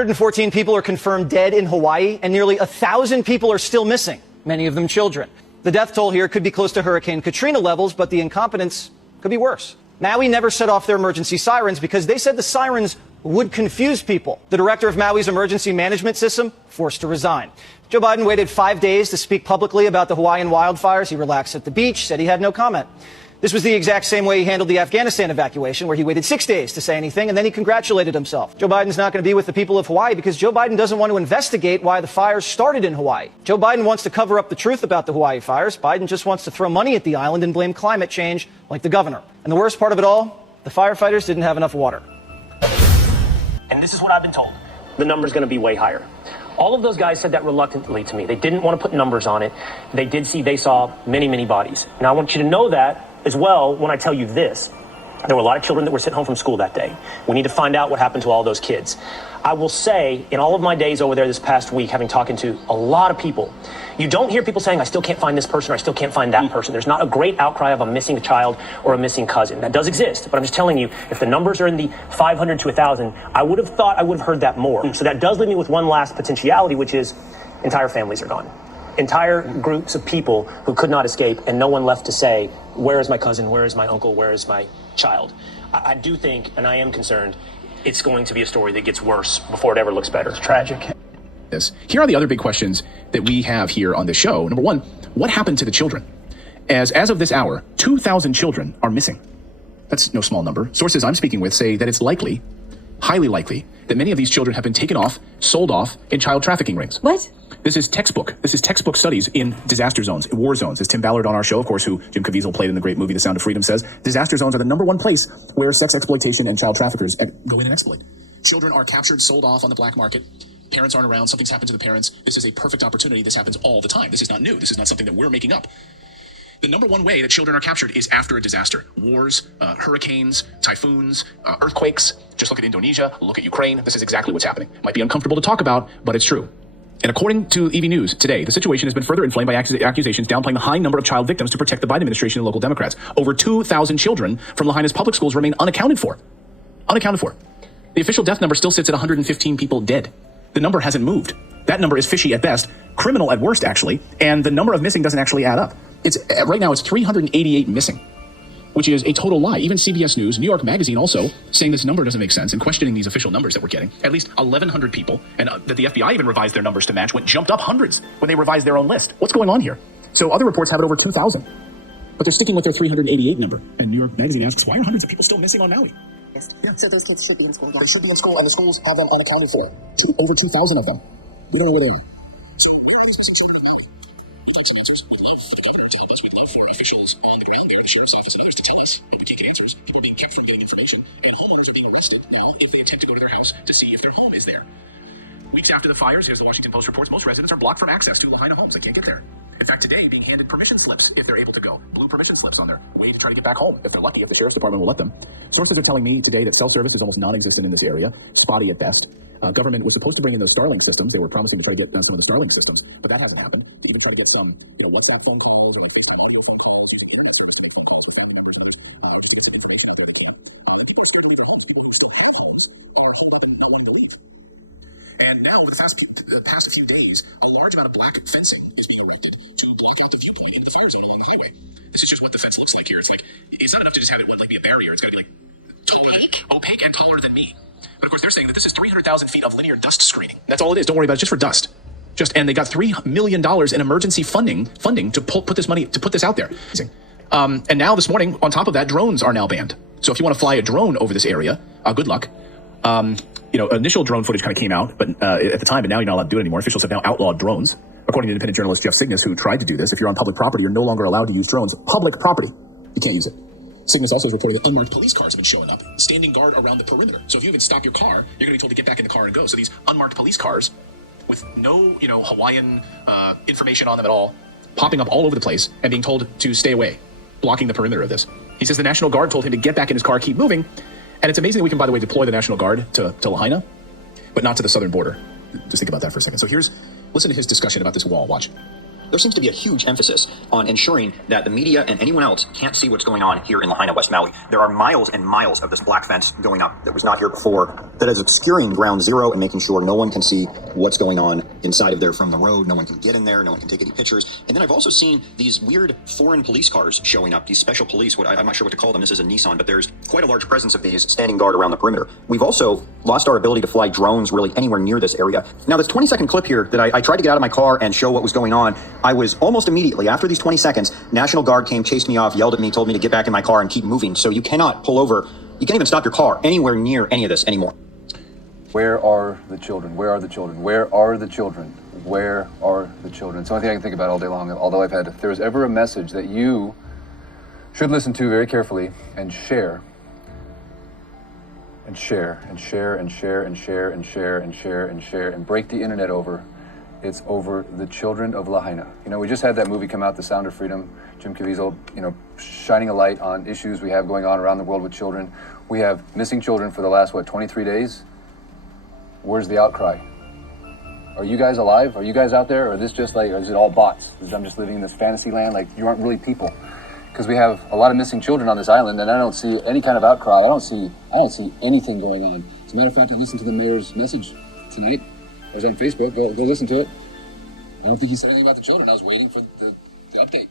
114 people are confirmed dead in Hawaii, and nearly 1,000 people are still missing, many of them children. The death toll here could be close to Hurricane Katrina levels, but the incompetence could be worse. Maui never set off their emergency sirens because they said the sirens would confuse people. The director of Maui's emergency management system forced to resign. Joe Biden waited 5 days to speak publicly about the Hawaiian wildfires. He relaxed at the beach, said he had no comment. This was the exact same way he handled the Afghanistan evacuation, where he waited 6 days to say anything, and then he congratulated himself. Joe Biden's not going to be with the people of Hawaii because Joe Biden doesn't want to investigate why the fires started in Hawaii. Joe Biden wants to cover up the truth about the Hawaii fires. Biden just wants to throw money at the island and blame climate change like the governor. And the worst part of it all, the firefighters didn't have enough water. And this is what I've been told. The number's going to be way higher. All of those guys said that reluctantly to me. They didn't want to put numbers on it. They saw many, many bodies. Now I want you to know that as well when I tell you this. There were a lot of children that were sent home from school that day. We need to find out what happened to all those kids. I will say, in all of my days over there this past week, having talked to a lot of people, you don't hear people saying, I still can't find this person or I still can't find that person. There's not a great outcry of a missing child or a missing cousin. That does exist, but I'm just telling you, if the numbers are in the 500 to 1,000, I would have thought I would have heard that more. So that does leave me with one last potentiality, which is entire families are gone. Entire groups of people who could not escape and no one left to say, where is my cousin, where is my uncle, where is my child? I do think, and I am concerned, it's going to be a story that gets worse before it ever looks better. It's tragic. Here are the other big questions that we have here on this show. Number one, what happened to the children? As of this hour, 2,000 children are missing. That's no small number. Sources I'm speaking with say that it's likely, highly likely, that many of these children have been taken off, sold off in child trafficking rings. What? This is textbook studies in disaster zones, in war zones. As Tim Ballard on our show, of course, who Jim Caviezel played in the great movie The Sound of Freedom, says, disaster zones are the number one place where sex exploitation and child traffickers go in and exploit. Children are captured, sold off on the black market. Parents aren't around. Something's happened to the parents. This is a perfect opportunity. This happens all the time. This is not new. This is not something that we're making up. The number one way that children are captured is after a disaster. Wars, hurricanes, typhoons, earthquakes. Just look at Indonesia, look at Ukraine. This is exactly what's happening. Might be uncomfortable to talk about, but it's true. And according to EV News today, the situation has been further inflamed by accusations downplaying the high number of child victims to protect the Biden administration and local Democrats. Over 2,000 children from Lahaina's public schools remain unaccounted for. Unaccounted for. The official death number still sits at 115 people dead. The number hasn't moved. That number is fishy at best, criminal at worst, actually, and the number of missing doesn't actually add up. It's right now it's 388 missing, which is a total lie. Even CBS News, New York Magazine also saying this number doesn't make sense and questioning these official numbers that we're getting. At least 1,100 people, and that the FBI even revised their numbers to match, jumped up hundreds when they revised their own list. What's going on here? So other reports have it over 2,000, but they're sticking with their 388 number. And New York Magazine asks, why are hundreds of people still missing on Maui? Yeah. So those kids should be in school. They should be in school, and the schools have them unaccounted for. Over 2,000 of them. We don't know where they are. So where are those missing children in Maui? We'd like some answers. We'd love for the governor to help us. We'd love for officials on the ground there, the sheriff's office and others to tell us. And we can't get answers. People are being kept from getting information, and homeowners are being arrested now if they attempt to go to their house to see if their home is there. Weeks after the fires, as the Washington Post reports, most residents are blocked from access to Lahaina homes. They can't get there. In fact, today, being handed permission slips if they're able to go. Blue permission slips on their way to try to get back home. If they're lucky, if the sheriff's department will let them. Sources are telling me today that cell service is almost non-existent in this area, spotty at best. Government was supposed to bring in those Starlink systems. They were promising to try to get some of the Starlink systems, but that hasn't happened. They even try to get some, WhatsApp phone calls and FaceTime audio phone calls, using internet service to make phone calls with family members and others, just to get some information out there they can. And people are scared to leave their homes. People who still have homes and are holed up and not wanting to leave. And now, over the past few days, a large amount of black fencing is being erected to block out the viewpoint in the fire zone along the highway. This is just what the fence looks like here. It's like, it's not enough to just have it be a barrier. It's got to be opaque and taller than me. But of course, they're saying that this is 300,000 feet of linear dust screening. That's all it is. Don't worry about it. It's just for dust. And they got $3 million in emergency funding to put this money to put this out there. And now this morning, on top of that, drones are now banned. So if you want to fly a drone over this area, good luck. Initial drone footage kind of came out, but at the time, but now you're not allowed to do it anymore. Officials have now outlawed drones. According to independent journalist Jeff Cygnus, who tried to do this, if you're on public property, you're no longer allowed to use drones. Public property, you can't use it. Cygnus also is reporting that unmarked police cars have been showing up, standing guard around the perimeter. So if you even stop your car, you're going to be told to get back in the car and go. So these unmarked police cars with no, Hawaiian information on them at all, popping up all over the place and being told to stay away, blocking the perimeter of this. He says the National Guard told him to get back in his car, keep moving. And it's amazing that we can, by the way, deploy the National Guard to Lahaina, but not to the southern border. Just think about that for a second. So listen to his discussion about this wall. Watch. there seems to be a huge emphasis on ensuring that the media and anyone else can't see what's going on here in Lahaina, West Maui. There are miles and miles of this black fence going up that was not here before, that is obscuring ground zero and making sure no one can see what's going on inside of there from the road. No one can get in there. No one can take any pictures. And then I've also seen these weird foreign police cars showing up, these special police, I'm not sure what to call them. This is a Nissan, but there's quite a large presence of these standing guard around the perimeter. We've also lost our ability to fly drones really anywhere near this area. Now, this 20-second clip here that I tried to get out of my car and show what was going on, I was almost immediately, after these 20 seconds, National Guard came, chased me off, yelled at me, told me to get back in my car and keep moving. So you cannot pull over. You can't even stop your car anywhere near any of this anymore. Where are the children? Where are the children? Where are the children? Where are the children? It's the only thing I can think about all day long. Although I've had, if there's ever a message that you should listen to very carefully and share, and share, and share, and share, and share, and share, and share, and share, and break the internet over, it's over the children of Lahaina. You know, we just had that movie come out, The Sound of Freedom. Jim Caviezel, you know, shining a light on issues we have going on around the world with children. We have missing children for the last, 23 days? Where's the outcry? Are you guys alive? Are you guys out there? Or is this just like, or is it all bots? I'm just living in this fantasy land, like you aren't really people. Because we have a lot of missing children on this island, and I don't see any kind of outcry. I don't see anything going on. As a matter of fact, I listened to the mayor's message tonight. It was on Facebook. Go listen to it. I don't think he said anything about the children. I was waiting for the update.